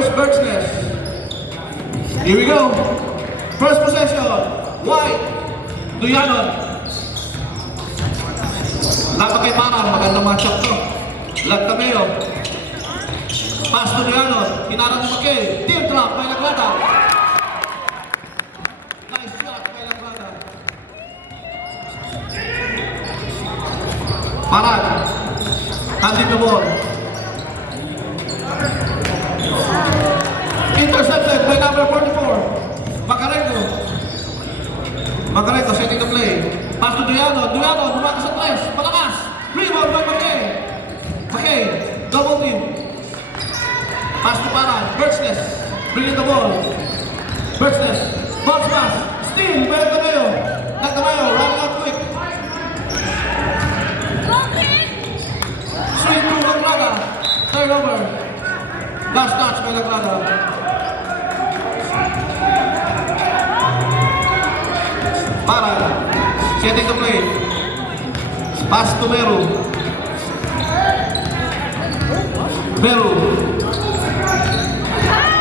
First Birchness. Here we go. First possession. White. Duyanon. Laban kay Paran. Magandang matchup to. Lagtameo. Pass to Duyanon. Hinarang ni Makay. Teardrop kay Lagrada. Nice shot kay Lagrada. Paran. Handing the ball. Intercepted by number 44. Macarengo setting the play. Pass to Duyanon. Duyanon, lumakas sa tres. Malakas. Rebound by Makay. Makay, double team. Pass to Paran. Birchness. Bringing the ball. Birchness. Bounce pass. Steal by Lagtameo. Lagtameo running out quick. Swing to Lagrada. Third over. Last touch by Lagrada. Paran, setting the play. Pass to Meru. Meru.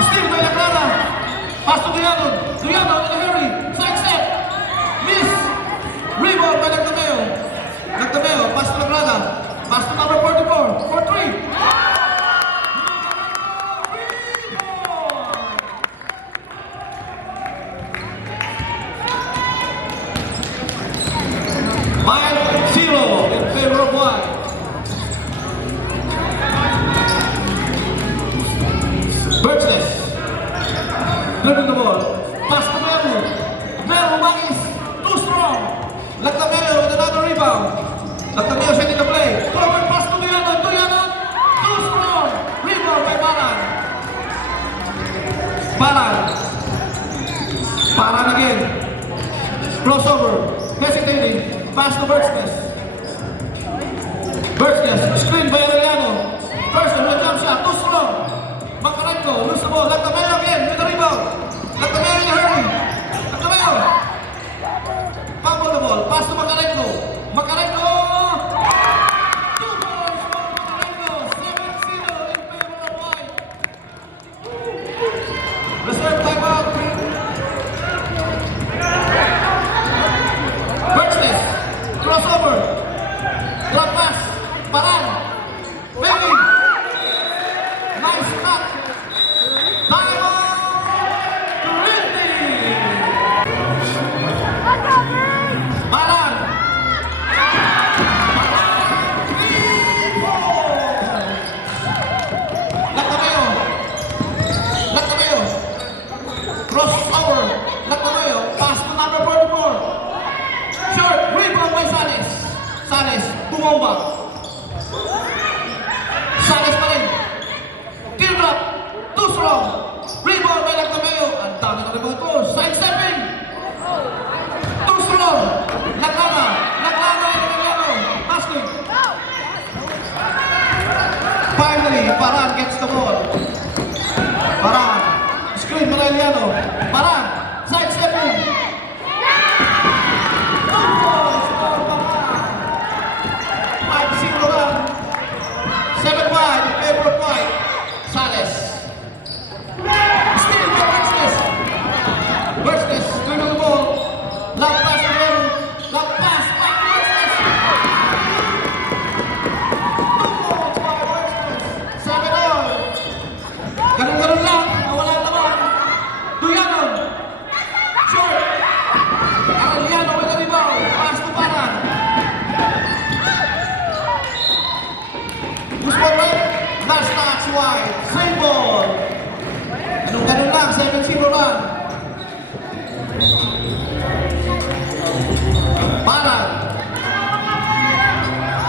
Steal by Lagrada. Pass to Duyanon. Duyanon in a hurry. Side step. Miss. Rebound by Lagtameo. Lagtameo, pass to Lagrada. Pass to number 44. For 3. Birchness. Dribbling the ball. Pass to Meru. Meru Magis. Too strong. Lagtameo with another rebound. Lagtameo setting the play. Forward pass to Duyanon. Duyanon. Too strong. Rebound by Paran. Paran. Paran again. Crossover. Hesitating. Pass to Birchness. Birchness. Screen by Arellano. First with a jump shot. Too strong. Macarengo, lose the ball. Lagtameo again with the rebound. Lagtameo in a hurry. Lagtameo. Fumble the ball. Pass to Macarengo. Macarengo. 2 points for Macarengo. 7-0 in favor of White. Reserve timeout. Birchness. Crossover. Drop pass. Paran. Bailey. Nice cut. Paran. Lagtameo. Lagtameo. Crossover. Lagtameo. Pass to number 44. Short. Rebound by Sales. Sales. Tumomba. Sales pa rin. Teardrop. Too strong. Rebound by Lagtameo. Ang dami ng rebound ko. Side stepping. Too strong. Lagrada. Lagrada and Arellano. Passing. Finally, Paran gets the ball. Paran. Screen by Arellano. Paran. Side stepping. 5-0 run. 7-5 in favor of White. Sales. Still by Birchness. Birchness dribble the ball. Long pass to Meru. Long pass by Birchness. 2 points by Birchness. 7-all. Ganun-ganun lang. Nawala naman. Duyanon. Short. Arellano with the rebound. Pass to Paran. Who's ball right? Last touch wide. Same ball. Ganun-ganun lang. 7-0 run. Paran.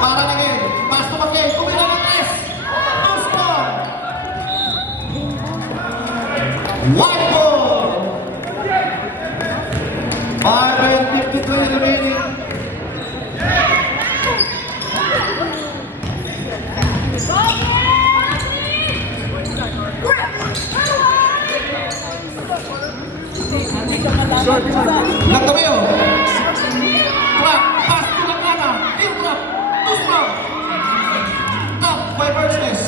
Paran again. Pass to Makay. Kumila ng tres. Too strong. White ball. 5:53 remaining. Lagtameo. Trap. Pass to Lagrada. Teardrop. Too strong. Top by Birchness.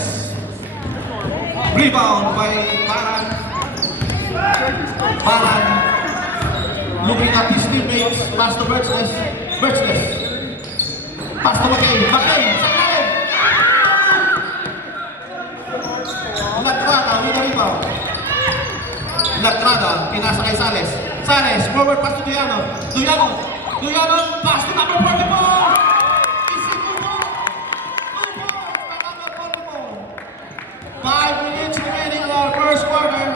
Rebound by teammates. Pass to Birchless. Birchless. Pass to McKay. McKay. Sa ilalim. Latrada. With the rebound. Latrada. Pinasa kay Sales. Sales. Forward pass to Duyano. Duyano. Duyano. Pass to number 44. Easy to go. 2 points by number 44. 5 minutes remaining in our first quarter.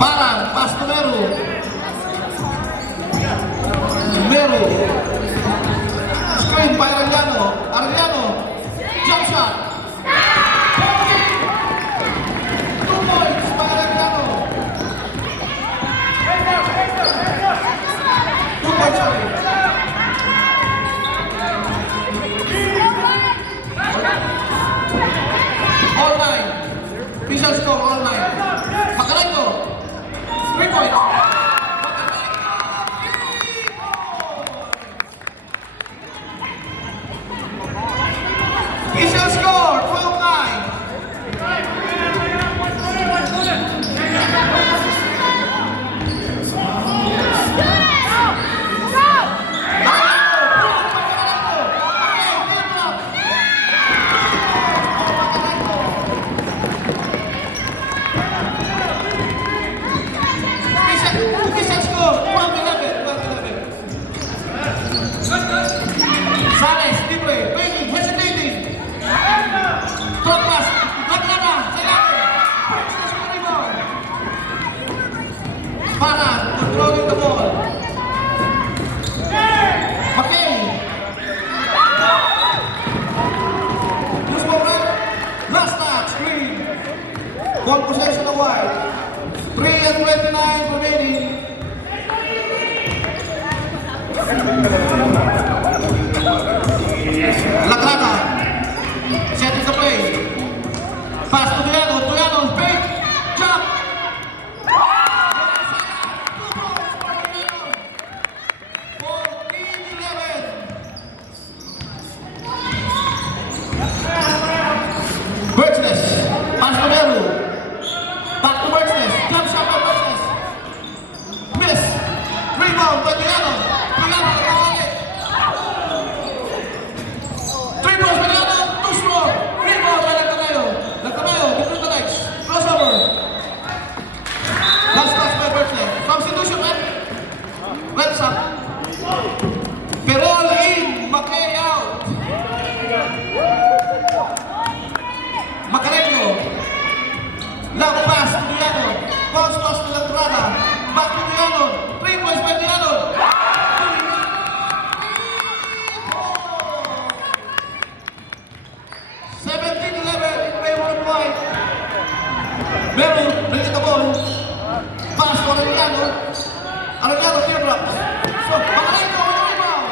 Parang, pass to Meru. Meru. Screen by Arellano. Arellano. Jump shot. 2 points by Arellano. 2 points only. All 9. Official score, all 9. Makarenko. 3 points. Official score, 12-9. Official score, 12-11. Sales, libre, waiting, hesitating. Throw pass, Latrada, sa ilalim. Birchless with the rebound. Parang, controlling the ball. McKay. Loose ball right. Rasta, screen. Ball possession of White. 3:29 remaining. Latrada. Setting the play. Pass to Duyano. Duyano. Fake. Jump. 2 points for Duyano. 14-11. Birchless. Pass to Meru. Back to Birchless. Jump shot by Birchless. Miss. Rebound by Duyano. Duyano. Nakawalik. 3 points by Duyano. Too strong. Rebound by Lactamayo. Lactamayo. Between the legs. Crossover. Last pass by Birchless. Substitution, man. Reps up. Perol in. McKay out. Makarenko. Long pass to Duyano. Bounce pass to Latrada. Back to Duyano. 3 points by Duyano. 17-11 in favor of White. Meru, bring the ball. Pass to Arellano. Arellano, clear blocks. So, Makarenko with the rebound.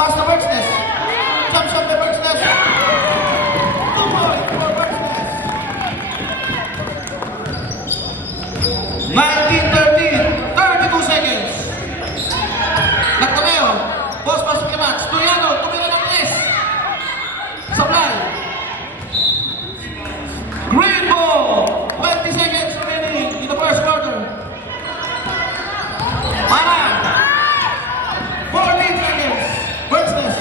Pass to Bergsness. Jump shot by Bergsness. 2 points for Bergsness. 19-13. 32 seconds. Nagtameo. Boss pasok yung match. Tuyano. Tumira ng press. Sablay. Green ball. 20 seconds remaining in the first quarter. Parang. 14 seconds. Bergsness.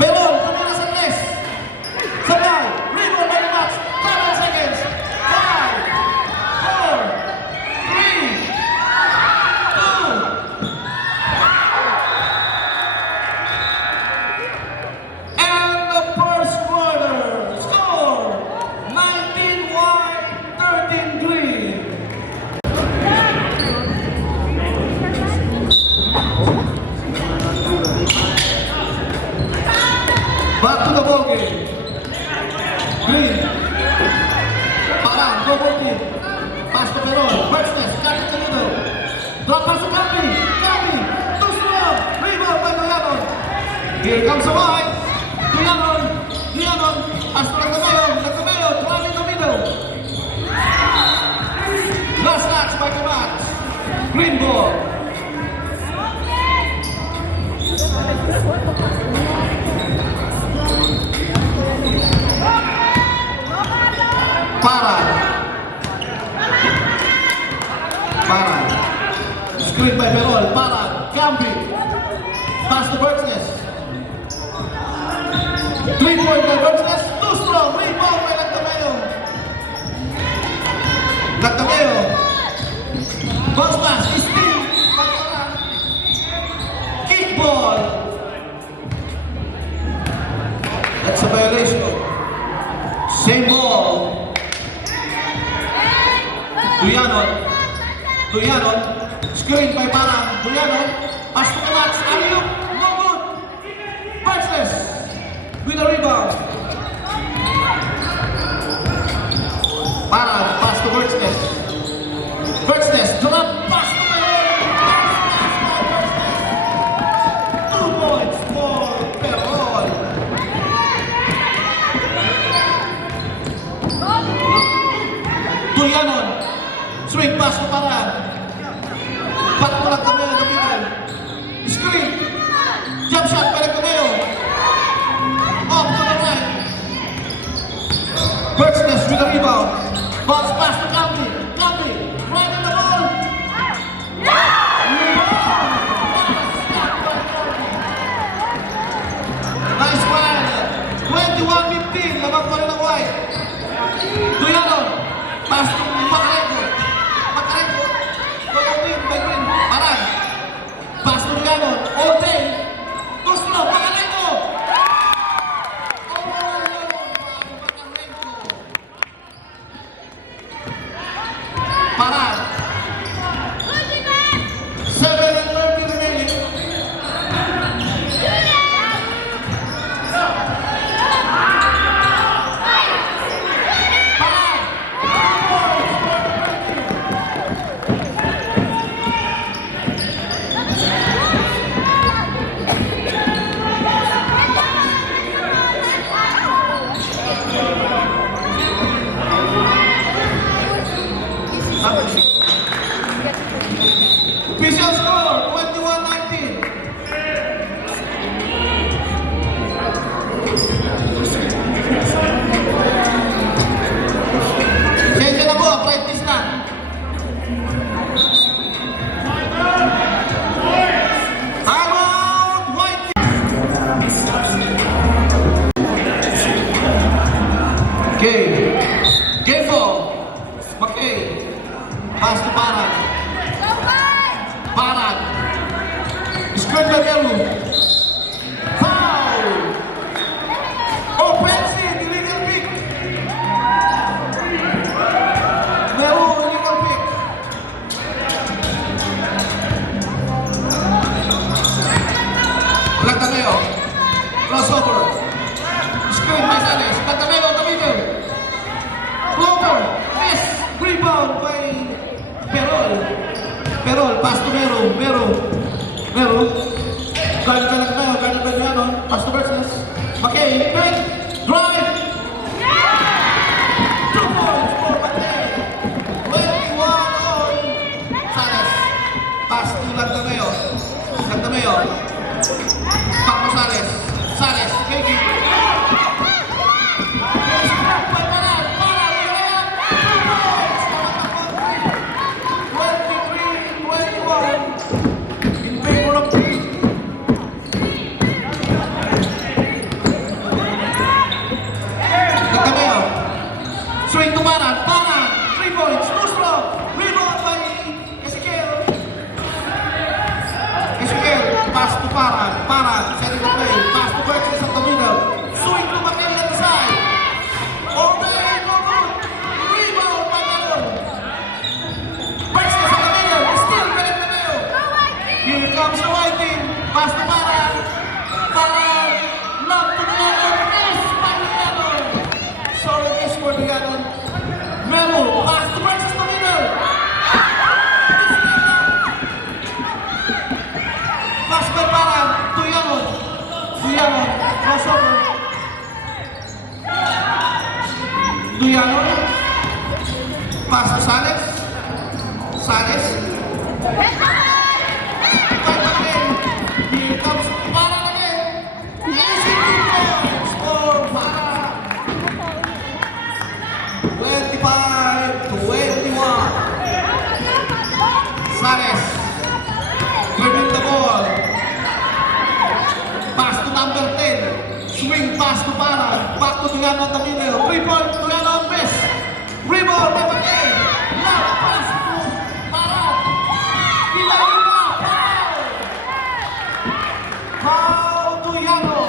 Perol. Tumira sa press. Sablay. Green ball by the match. 7 seconds. 5, 4, 3, 2, and the first quarter score 19-1, 13-3. Back to the ball game. Green. Parang, go for it. Pass to Perol. Bergsness, cut it to the middle. Drop pass to Campi. Campi. Too strong. Rebound by Tuyanon. Here comes the wide. Tuyanon. Tuyanon. Pass to Lagtameo. Lagtameo. Drive in the middle. Last touch by Kamat. Green ball. Parang. Parang. Screen by Perol. Parang. Campi. Pass to Bergsness. 3-point by Bergsness. Too strong. Rebound by Lagtameo. Lagtameo. Bounce pass. Steal. Parang. Kick ball. That's a violation. Same ball. Tuyanon. Tuyanon. Screen by Parang. Tuyanon. Pass to Kamat. Alley-oop. No good. Bergsness with a rebound. Parang. Pass to Bergsness. Bergsness. Drop. Pass to Perol. 2 points for Perol. Tuyanon. Swing pass to Parang. Back to Lagtameo in the middle. Screen. Jump shot by Lagtameo. Off to the right. Bergsness with the rebound. Bounce pass to Campi. Campi. Right in the ball. Nice one. 21-15. Labang pa rin ang white. Tuyanon. Pass to Macarenco. Macarenco. Go-win by Green. Parang. Pass to Tuyanon. All day. Too slow. Macarenco. Macarenco. Parang. 7:30 remaining. Official score 21-19. Sensya na po, practice na. Time out, white. Okay. Game 4. McKay. Pass to Parang. Parang. Screen by Melu. Foul. Offensive, illegal pick. Melu, illegal pick. Lagtameo. Crossover. Screen by Sanes. Lagtameo, the middle. Floater. Miss. Rebound by Perol. Perol, pass to Mero. Mero. Guarded by Lactameo, guarded by Duyano. Pass to Berses. McKay, right, drive. 2 points for McKay. 21 on Salas. Pass to Lactameo. Lactameo. Back to Salas. Salas, Kiki. Swing to Baran, 3 points, too strong, rebound by Ezekiel. Ezekiel, pass to Baran, setting the play, pass to Berkes at the middle, swing to McKay at the side. Obey, no good, rebound by Ganon. Berkes at the middle, still getting the middle. Here comes the white team, pass to Baran, not to the Ganon, yes, by the Ganon. Sorry, yes for the Ganon. Melo, pass to Berkes to middle. Pass by Baran, Duyano, crossover. Duyano, pass to Salas. Here comes Baran again. Easy 2 points for Baran. 25-21. Salas dribbling the ball. Pass to number 10. Swing pass to Baran. Back to Duyano at the middle. 3-point Duyano on miss. Rebound by McKay. Now pass to Baran. Ilalim na. Foul Duyano.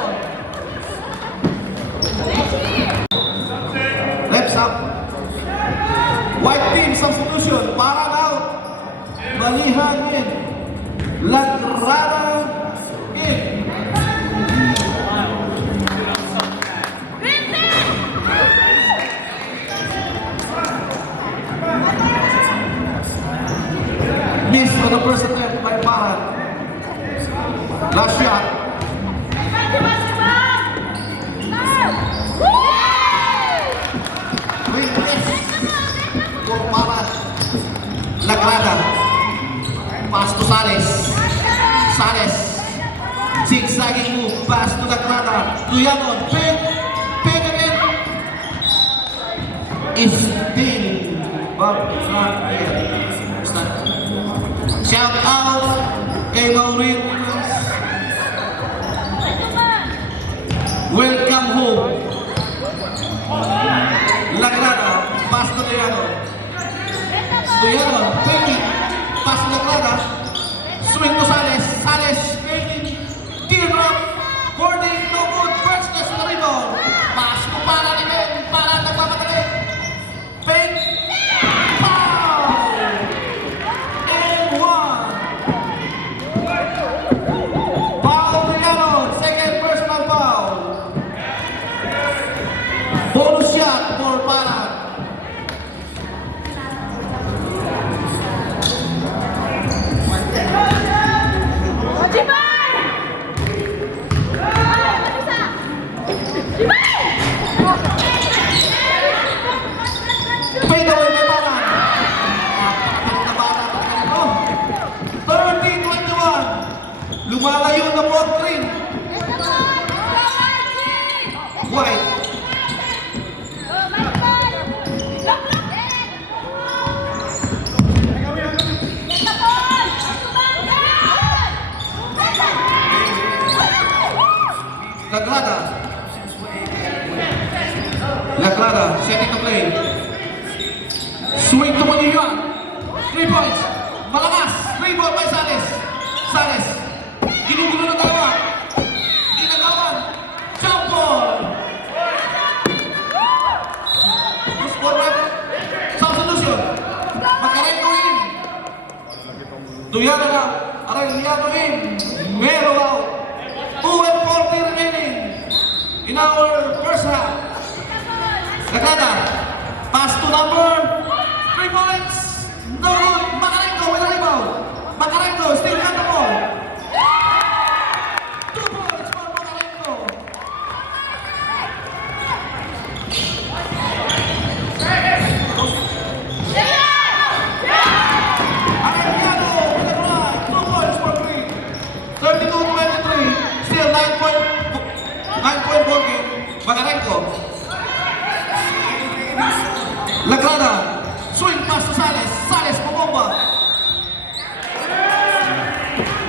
Reps up. White team substitution, Baran out. Balihan in. Lagrada in. Miss on the first attempt by Baran. Last shot. Baran. Lagrada. Pass to Salas. Zigzagging move. Pass to Lagrada. Duyano. Big again. Is still. But not yet. Shout out. Kay Maureen Williams. Welcome home. Lagrada. Pass to Duyano. Duyano, faking, pass to Lagrada, swing to Salas, faking, tear up, boarding, no good, Berkes on the rebound, pass to Baran again, Baran nagpapadali, fake, foul, and 1. Foul Duyano, second personal foul. Bonus shot for Baran. Fade away by Baran. 13-21. Lumalayo na po 3. White. Lagrada, setting the play. Swing to Manila. 3 points. Malakas. Rebound by Salas. Ginugulo ng dalawa. Ginagawan. Jump ball. Push forward. Substitution. Macarenco in. Duyano na. Arellano in. Mero out. 2:40 remaining in our first half. Lagrada, pass to number 3 points. No good. Macarenco with a rebound. Macarenco still got the ball.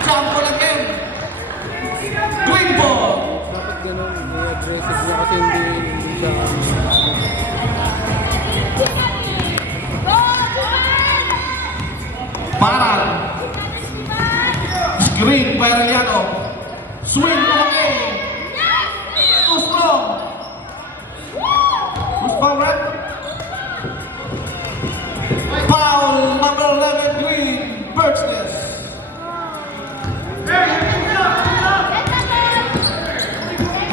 Jump ball again. Green ball. Dapat ganun, aggressive niya kasi hindi siya Paran. Screen by Arellano. Swing to McKay. Too strong. Who's foul, red? Foul number 11, Green. Birchness.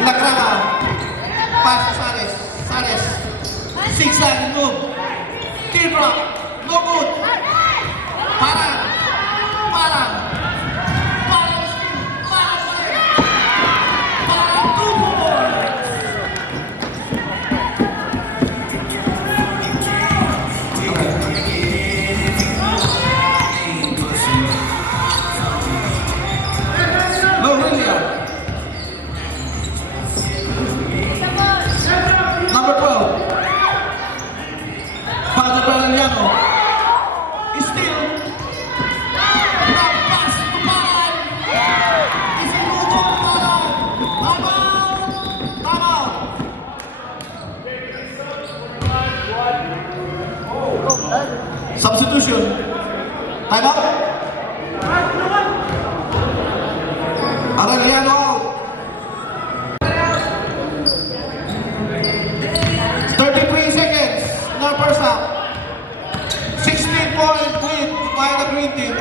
Lagrana. Pass to Sares. Sares. Zigzag move. Kill drop. No good. Paran. Paran. Paran. Paran. 2 points. Lorelia. Number 12. Father Arellano. Still. Now pass to Paran. Isinuto Paran. Time out. Substitution. Time out. Arellano out. 33 seconds in our first half. 16-point win by the Green Team.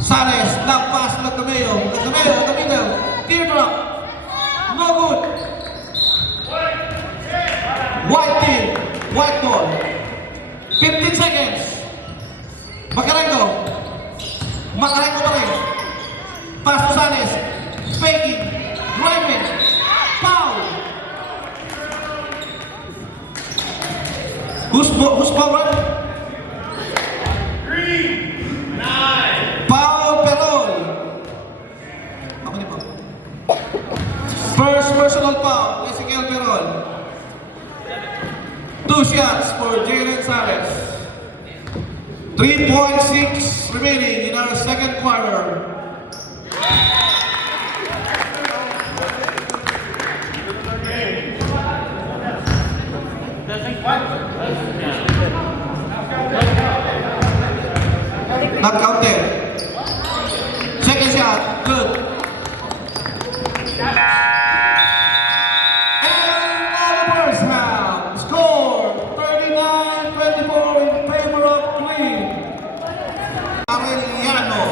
Sares, love pass to Lactameo. Lactameo, the middle. Teardrop. No good. White team. White ball. 15 seconds. Macarengo. Macarengo pa rin. Pass to Sares. Faking. Driving. Foul. Who's forward? Green. 9. Foul Perol. Ako ni po. First personal foul. Ezekiel Perol. 2 shots for Jalen Sares. 3.6 remaining in our second quarter. Not counted. Second shot, good. And Oliver's half score 39-24 in favor of Green. Arellano.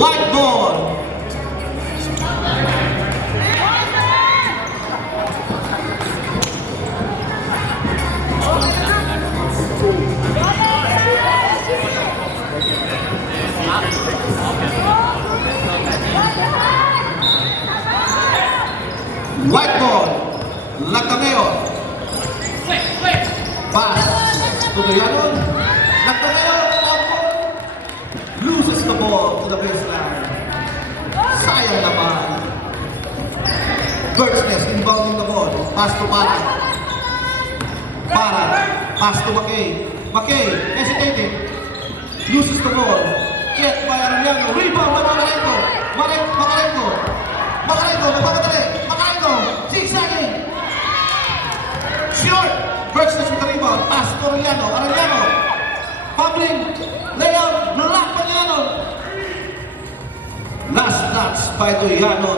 White ball. White ball. Lactameo. Pass. Tuloyano. Lactameo. Loses the ball to the baseline. Sayang naman. Birchness inbounding the ball. Pass to Paran. Paran. Pass to McKay. McKay hesitating. Loses the ball. Get by Arellano. Rebound by Macarengo. Macarengo. Macarengo. Nagpapadali. Macarengo. Zigzagging. Short. Birchness with the rebound. Pass to Arellano. Arellano. Fumbling. Layup. Block by Llano. Last touch by Llano.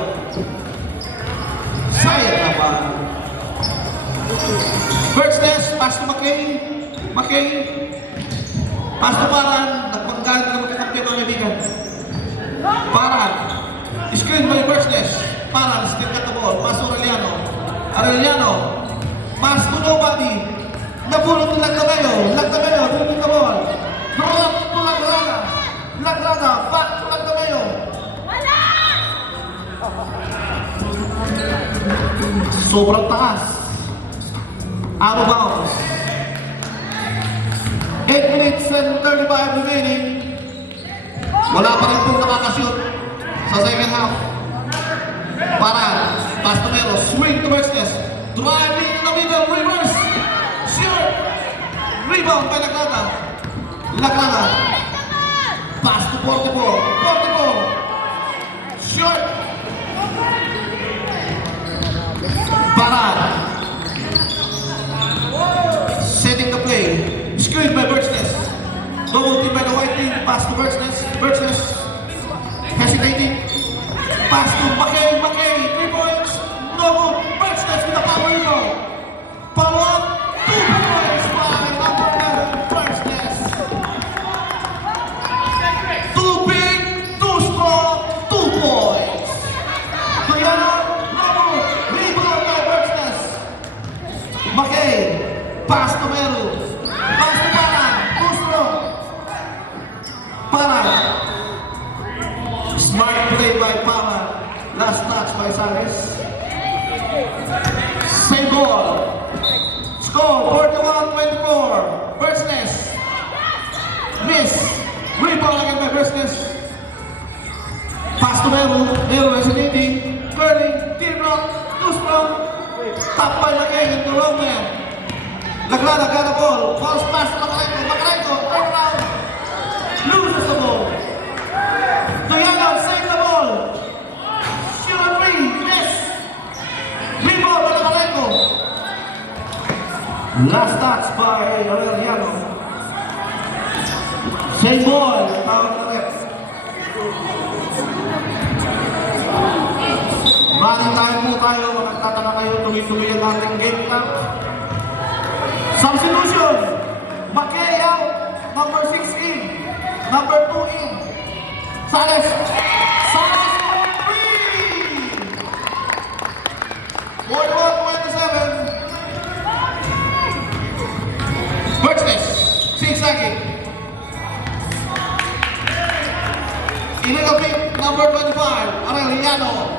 Sayang naman. Birchness. Pass to McKay. McKay. Pass to Paran. Nagpanggalan na magkakampiyan mga kaibigan. Paran. Screen by Birchness. Paran. Still got the ball. Pass to Arellano. Arellano. Pass to nobody. Nabulot to Lactameo. Lactameo. Dito the ball. Drop to Lagrana. Lagrana. Back to Lactameo. Sobrang taas. Out of bounds. 8 minutes and 35 remaining. Wala pa rin pong nakakashoot sa second half. Paran. Pass to Melo. Swing to Birchness. Driving in the middle. Reverse. Shoot. Rebound by Lagrana. Lagrana. Pass to 44. 44. Short. Parad. Setting the play. Screen by Birchness. Double team by the white team. Pass to Birchness. Birchness. Hesitating. Pass to McKay. McKay. 3 points. No good. Birchness with the power rebound. Follow up. 2 points by number 11. Birchness. Too big. Too strong. 2 points. Tuyano. No good. Rebound by Birchness. McKay. Pass to Meru. Pass to Parang. Too strong. Parang. Smart play by Parang. Last touch by Sares. Same ball. Score 41-24. Birchness. Miss. Rebound again by Birchness. Pass to Meru. Meru hesitating. Curling. Team block. Too strong. Top by McKay into long man. Lagrada got the ball. False pass to Makarenko. Makarenko. Turn around. Loses the ball. Tuyano save the ball. Shoot a three. Miss. Rebound by Makarenko. Last touch by Aureliano. Same ball. Tawag na rep. Running time po tayo. Magtataka kayo. Tuloy-tuloy ang ating game clock. Substitution. McKay out. Number 6 in. Number 2 in. Sares. Sares for 3. 41-27. Birchness. Zigzagging. Illegal pick. Number 25. Aureliano.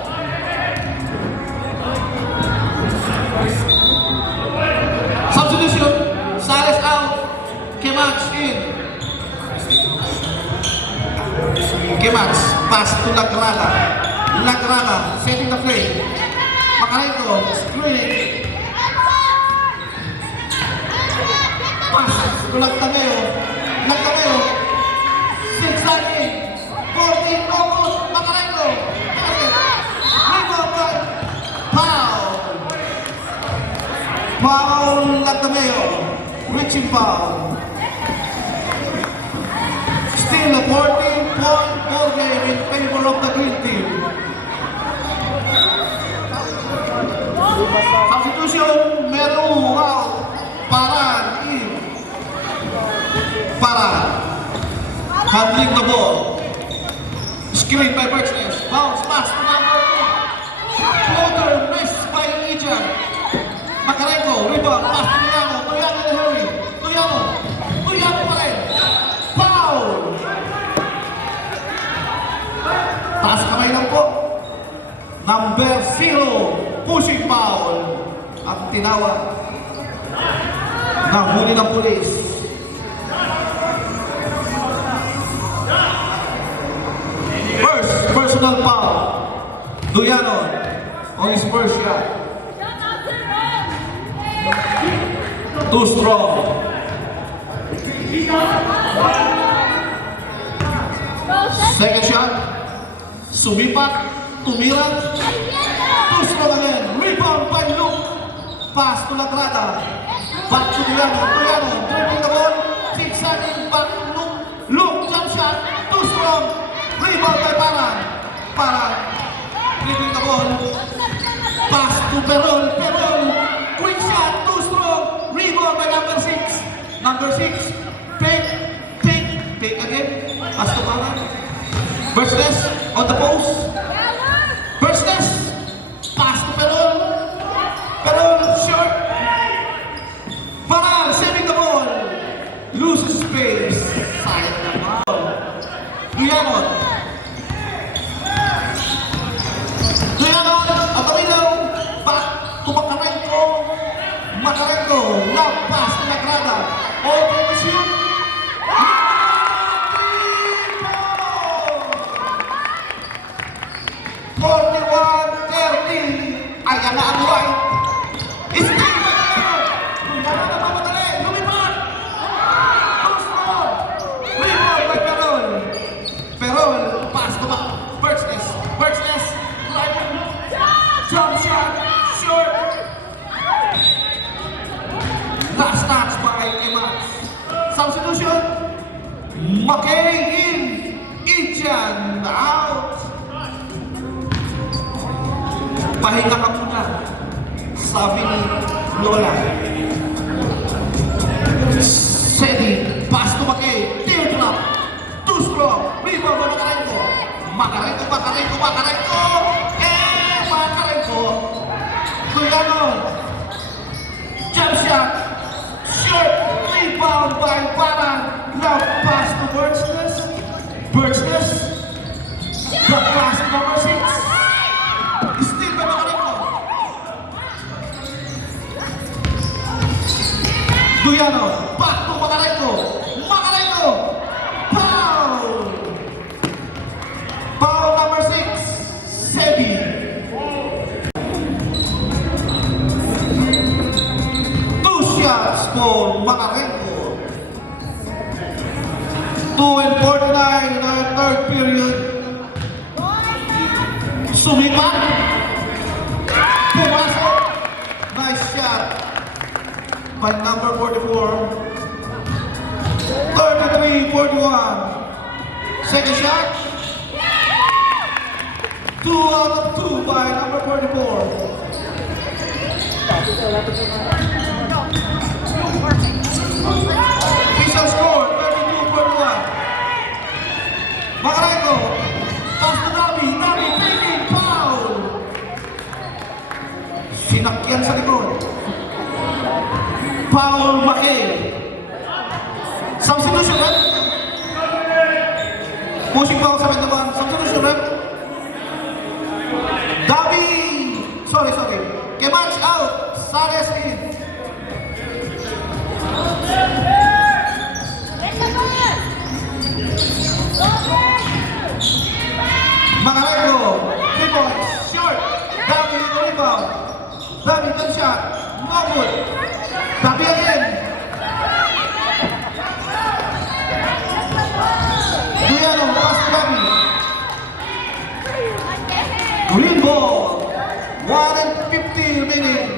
Substitution. Sares out. Kemach in. Kemach. Pass to Lagrada. Lagrada. Setting the play. Makarenko. Screening. Pass to Lagtameo. Lagtameo. Zigzagging. 14. Almost. Makarenko. Rebound by Foul. Foul Lagtameo. Reaching foul. Still a 14-point ball game in favor of the green team. Substitution, Meru out. Parang in. Parang. Handling the ball. Screen by Birchness. Bounce pass to number 2. Floater missed by Ijan. Makarenko, rebound, pass to Tuyano. Tuyano in a hurry. Tuyano. Tuyano pa rin. Foul! Taas kamay lang po. Number 0, pushing foul. At tinawag. Nahuli ng pulis. First, personal foul. Tuyano on his first shot. Too strong. Second shot. Sumipat. Tumiran. Too strong again. Rebound by Luke. Pass to Lagrada. Back to Tuyano. Tuyano. Dribbling the ball. Zigzagging back to Luke. Luke. Jump shot. Too strong. Rebound by Parang. Parang. Dribbling the ball. Pass to Perol. Perol. Quick shot. Too strong. Rebound by number 6. Number 6. Pick. Pick. Pick again. Pass to Parang. Birchness on the post. Birchness. Pass to Perol. Perol short. Parang saving the ball. Loses space. Sayang na ball. Tuyanon. Tuyanon. Ang pamilaw. Back to Makarenko. Makarenko. Lob pass to Lagrada. Open the shoot. 41-30. Ayan na ang white. Steve Makarenko. Tuyano na mamadali. Lumipad. Cross ball. Rebound by Perol. Ian, out. Pahinga ka muna, sabi ni Lola. Sedi, pass to Makay, teardrop, too strong, rebound by Makarenko. Makarenko, Makarenko. Tuyano, jump shot, short, rebound by Parang. Now pass to Birchness. The pass to number 6. Still by Makarenko. Tuyano, back to Makarenko. Foul! Foul number 6, Sebi. Two shots for Makarenko. 2:49 in our third period. Sumipat. Pumasok. Nice shot by number 44. 33-41. Second shot. 2 out of 2 by number 44. Official score, 32-41. Makarenko, pass to Dami, taking foul. Sinakyan sa likod. Foul Makay. Substitution, right? Pushing foul sa naman. Substitution, right? Dami. Sorry. Kemach out. Sares in. Makarenko. 3 points. Short. Dami in the rebound. Dami 10 shot. No good. Dami again. Tuyano, pass to Dami. Green ball. 1:50 remaining.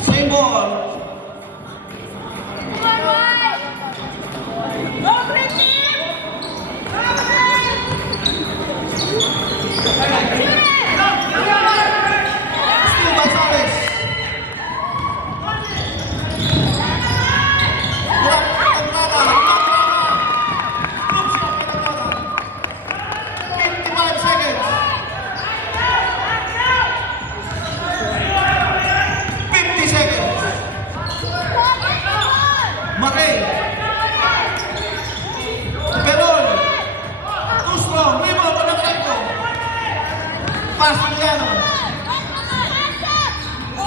Same ball. Still by Sares. Entrada. 55 seconds. 50 seconds. Makay. Perol. Too strong. Rebound by Makarenko. Pass to Tuyano.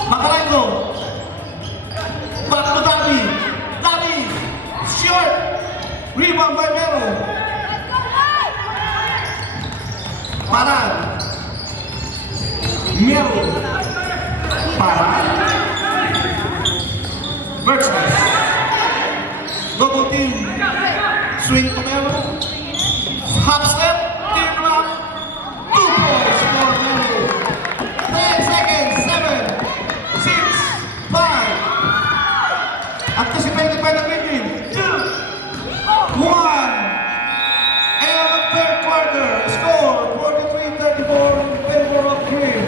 Makarenko. Back to Dami. Dami. Short. Rebound by Mero. Parang. Mero. Parang. Birchness. Double team. Swing to Mero. Hop step. Teardrop. 2 points for Mero. 10 seconds. 7, 6, 5. Anticipated by the Green. 2, 1. And the third quarter. Score 43-34 in favor of Green.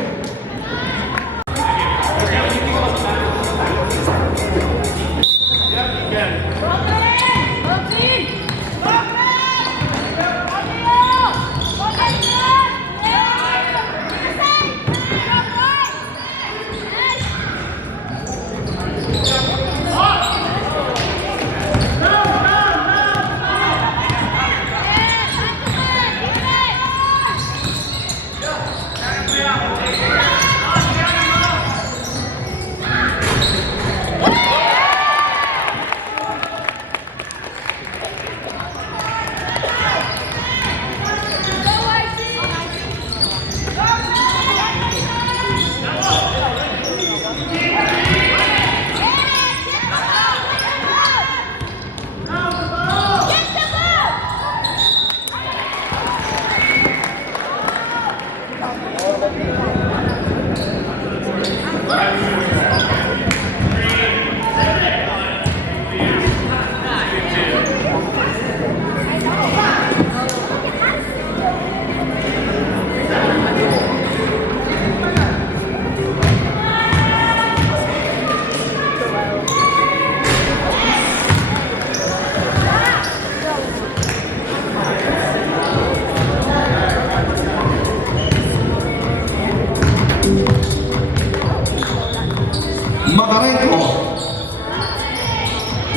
Makarenko.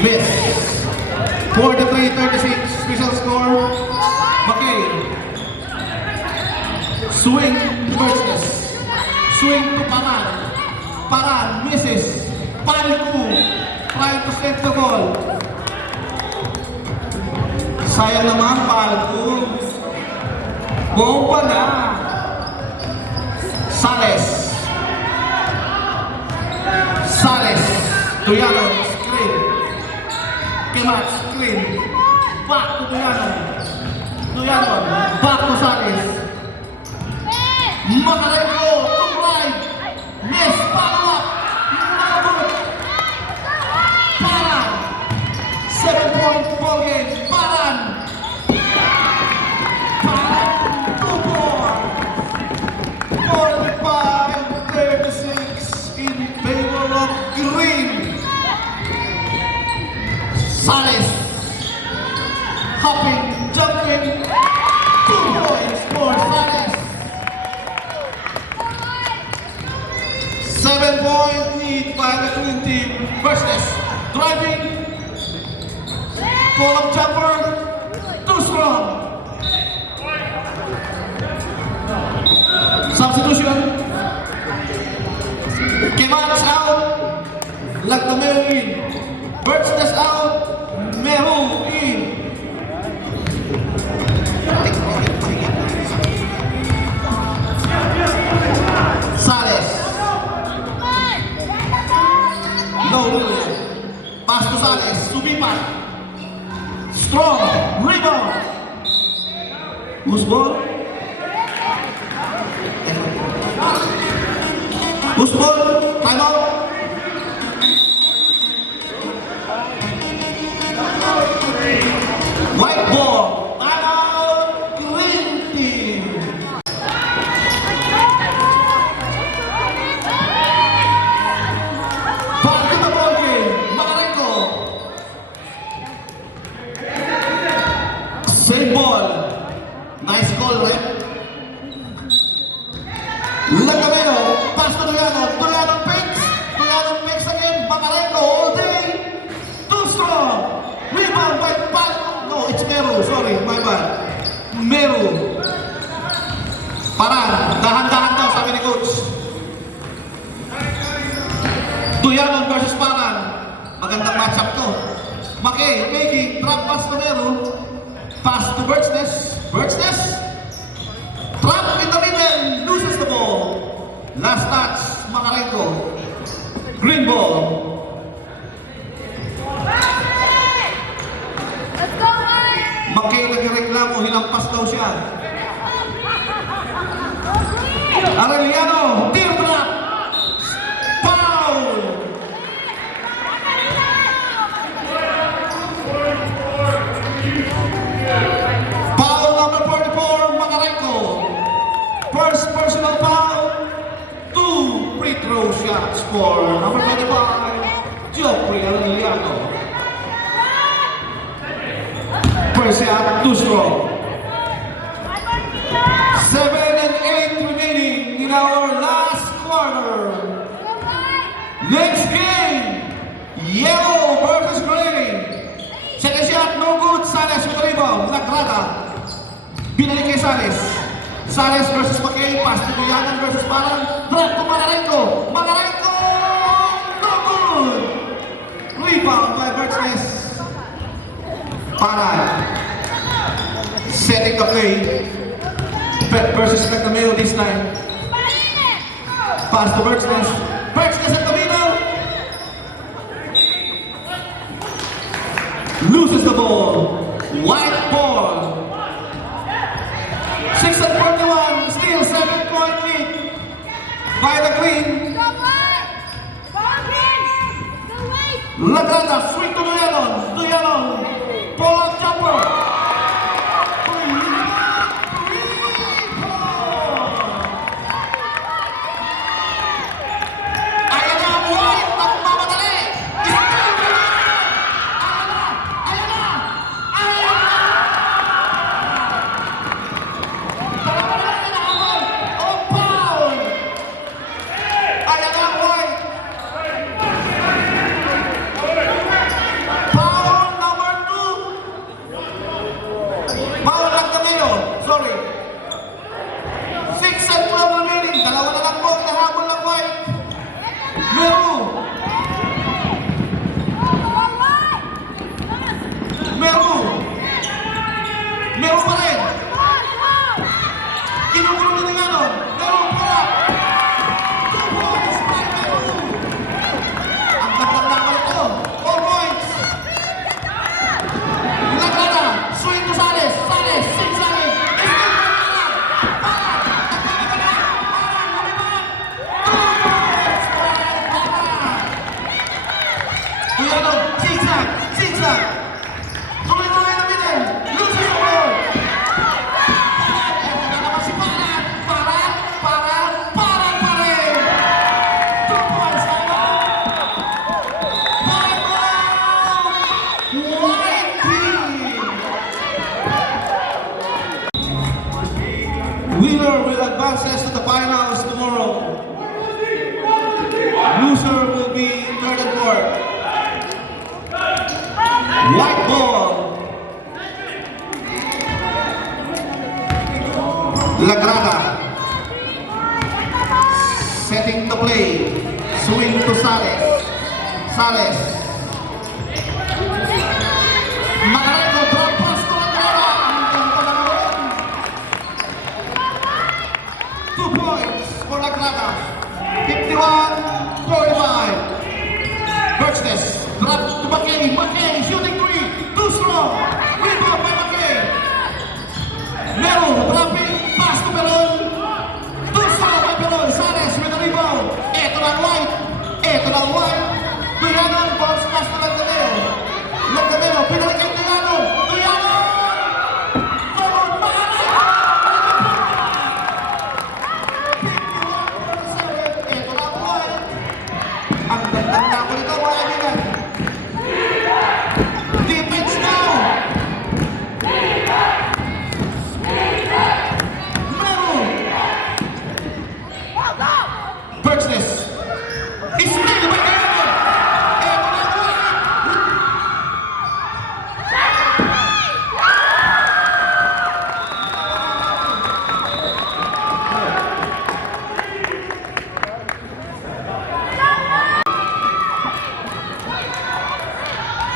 Miss. 43-36. Special score. McKay. Swing to Burgess. Swing to Paran. Paran. Misses. Palku. Trying to set the ball. Sayang naman, Palku. Bomba na. Sales. Sales. Tuyano. Screen. Kemat. Screen. Back to Tuyano. Tuyano. Back to Sales. Makarenko. To right. Miss. Follow up. Nabot. Paran. 7-point ball game. Paran. Paran. 45-36 in favor of Green. Sales. Hopping. Jumping. 2 points for Sales. 7-point lead by the Green team. Versus driving. Pull-up jumper. Too strong. Substitution. Keman's out. Lagdamero in. Birdsness out. Meru in. Sales. No rule. Pass to Sales. Subipan. Strong. Rebound. Who's ball? Who's ball? Time out. White ball. Time out. Green team. Back to the ball game. Makarenko. Same ball. Nice call, right? Lagdamero. Pass to Tuyano. Tuyano picks. Tuyano picks again. Makarenko all day. Too strong. Rebound by Pat. No, it's Meru. Sorry, my bad. Meru. Paran. Dahan-dahan daw, sabi ni coach. Tuyano versus Paran. Magandang matchup to. McKay making trap pass to Meru. Pass to Birdsness. Birdsness. Trap in the middle. Loses the ball. Last touch, Makarenko. Green ball. McKay nagreklamo, hinampas daw siya. Arellano, teardrop. Foul. Foul number 44, Makarenko. First personal foul. 2 free throw shots for number 25, Geoffrey Arellano. First shot, too strong. 7 and 8 remaining in our last quarter. Next game, yellow versus green. Second shot, no good. Sales with the rebound. Lagrada. Binalik kay Sales. Sales versus McKay. Pass to Tuyanan versus Paran. Drop to Makarenko. Makarenko! No good! Rebound by Birdsness. Paran. Setting the play. Pet versus Lagdamero this time. Pass to Birdsness. Birdsness at the middle. Loses the ball. White ball. 6 and 41. Still 7-point lead by the Green. Lagrada. Swing to Tuyanon. Tuyanon. Pull-up jumper. announced tomorrow. Loser will be third and fourth. White ball. Lagrada. Setting the play. Swing to Sales. Sales. Macareno, drop pass to Lagrada. Ang ganda naman. 2 points for Lagrada. 51-45. Birchnes. Drop to McKay. McKay shooting 3. Too strong. Rebound by McKay. Mero dropping. Pass to Peron. Too strong by Peron. Sales with the rebound. Eto na ang White. Eto na ang White. Tuyano. Bounce pass to Lagdameo. Lagdameo. Pinalikan Tuyano. Tuyano. Gol. Eto na ang White. Ang gandang nako nito mga kaibigan. Defense now. Mero. Birchnes. Ismail Magdaleno. Eto na ang White.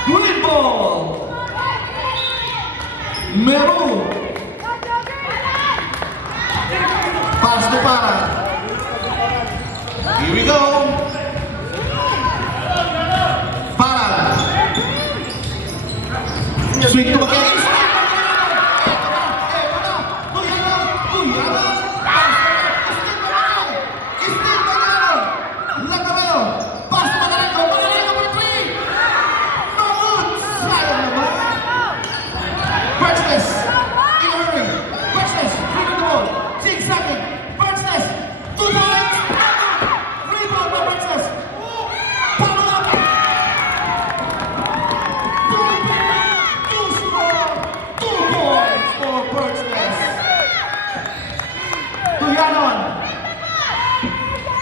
Green ball. Mero. Pass to Para. Here we go. Para. Swing to McKay. Eto na. Tuyano. Tuyano. Ismail Magdaleno. Lagdameo. Pass to Macareno. Macareno for 3. No good. Sayang naman. Birchnes. In a hurry. Birchnes. Bring the ball. Zigzagging. Birchnes. 2 points. Rebound by Birchnes. Follow up. Too small. 2 points for Birchnes. Tuyanon.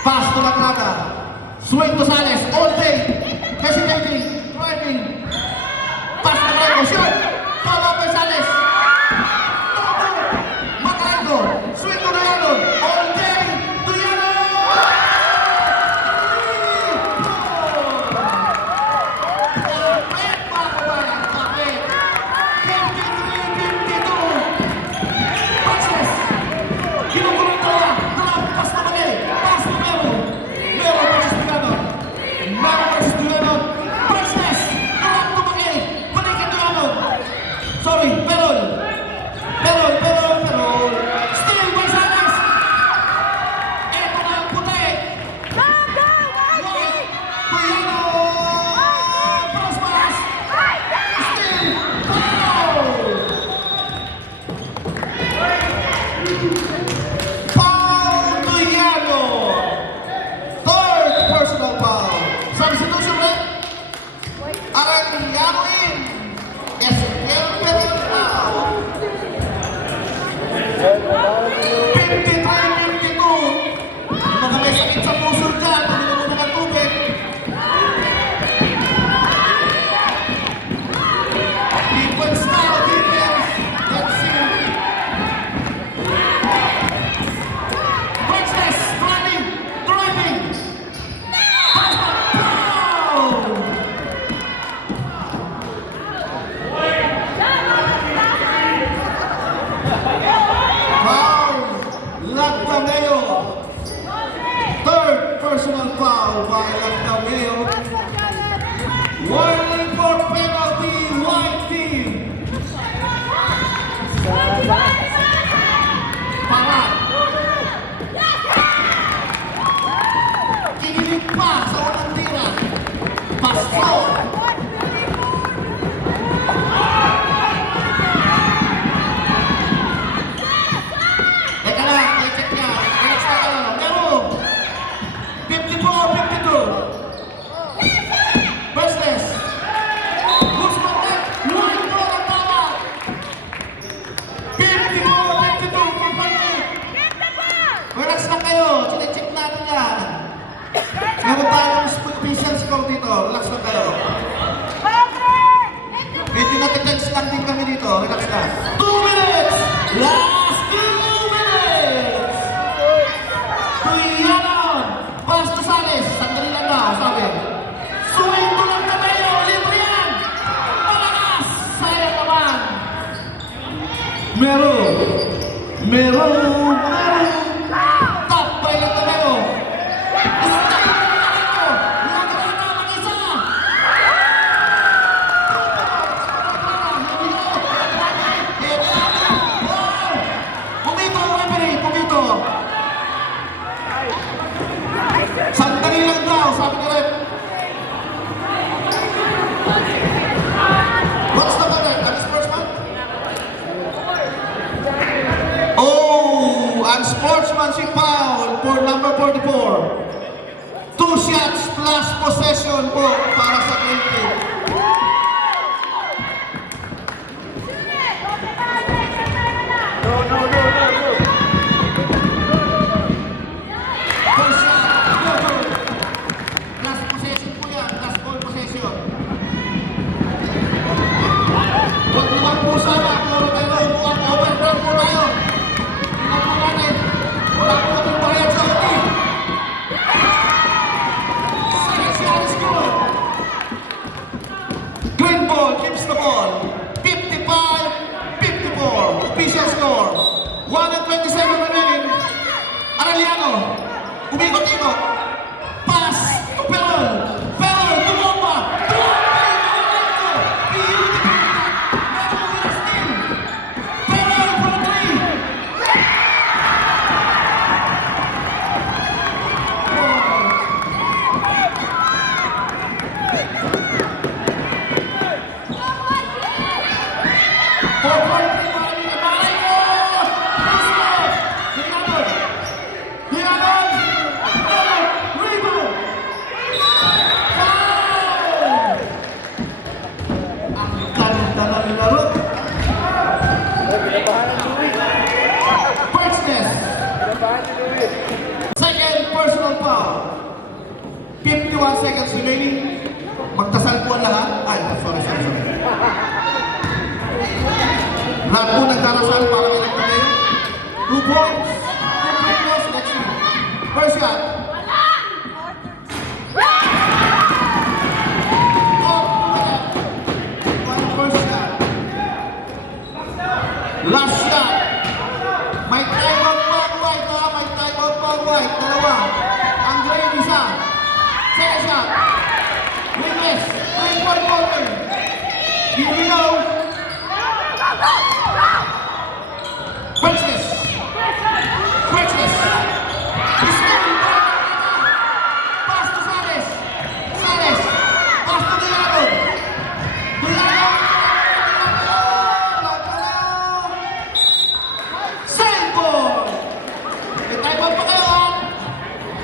Pass to Lagrada. Swing to Sales. All day. Hesitating. Driving. Pass to Macareno. Shoot. Follow up by Sales. No good. Macareno. Swing to Tuyanon. All day. Tuyanon. Kapit, mga kabayan. Kapit. 53-52. Birchnes. Kinukulong dalawa. Drop. Pass to McKay. Pass to Mero. Mero versus Tuyano. Mero versus Tuyano. Birchnes. Drop to McKay. Balikan Tuyano. Sorry, Peron. Peron. Steal by Sales. Eto na ang puti. White. Tuyano. Cross pass. Steal. Foul Tuyano. Third personal foul. Substitution red. Arangano in. Ezequiel Peron foul. 53-52. Mga may sakit sa puso dyan. Pag-inom mo ng tubig. Defense now. Defense. Let's see. Birchnes. Driving. Pass back. Foul. Foul. Lagdameo. Third personal foul by Lagdameo. Warning for penalty. White team. Para. Kinilig pa sa unang tira. Paso. Teka lang, check niya. Next na ka lang. Mero. 54-52. official score dito. Relax lang kayo. Medyo natitense lang din kami dito. Relax lang. 2 minutes! Last 2 minutes! Tuyanon! Pass to Sales. Sandali lang daw, sabi. Swing to lang Camelo. Libre yan! Malakas! Sayang naman! Meron! Top by lang Camelo. Sandali lang daw, sabi ni Rep. What's the matter? That's sportsman? Oh, unsportsmanship foul for number 44. 2 shots plus possession po para sa Green Team. Green ball keeps the ball. 55-54. Official score. 1:27 remaining. Arellano. Umikot-ikot. Pass to Perol. Perol, tumomba. Perol for 3. Second personal foul. 51 seconds remaining. Magdasal po ang lahat. Ay, sorry. Lahat po nagdarasal para may nagtagay. 2 points. 2 free throws. Next one. First shot. First shot. Last shot. May timeout pa ang white, ha? May timeout pa ang white. Dalawa. Ang green isa. Second shot. Witness. 3-point ball. Here we go. Breaks this. He's going. Pass to Sales. Pass to Diago. Sample! May timeout pa kayo, ha?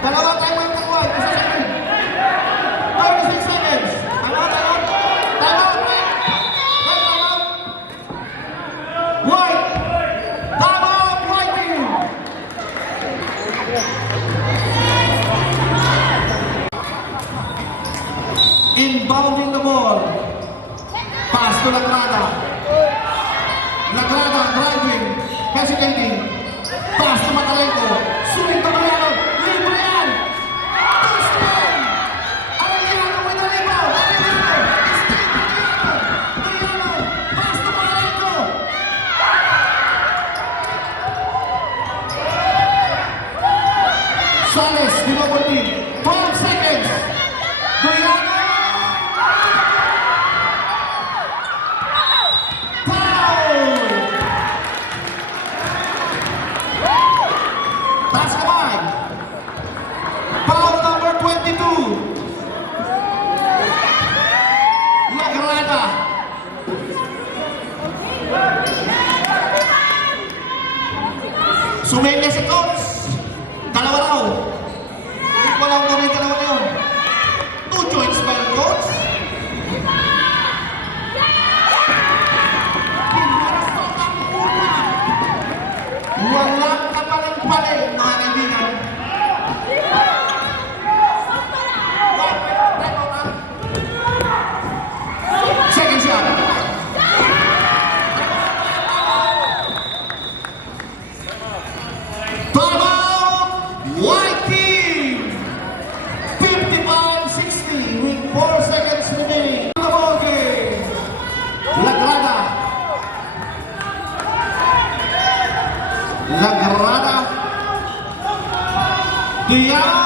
Dalawa timeout ng white. Isa sa akin. 36 seconds. Timeout. White. Timeout, white team. Inbounding the ball. Pass to Lagrada. Lagrada driving. Hesitating. Pass to Matalenko. Sulit to Mariano. Libre yan. Touchdown. Arellano with the rebound. Arellano. Straight to Mariano. Pass to Matalenko. Sales. Dinobol team. 12 seconds. Mariano. That's fine. Foul number 22. Lagrada. Sumenya si Coach. Dalawa raw. Hindi ko alam kung may dalawa na yun. 2 joints ba yung Coach? Pinarasok ang una. Walang kapaling-paling, mga kaibigan. White team, 55-60 with 4 seconds remaining. The ball game. Lagrada. Lagrada. Diyan.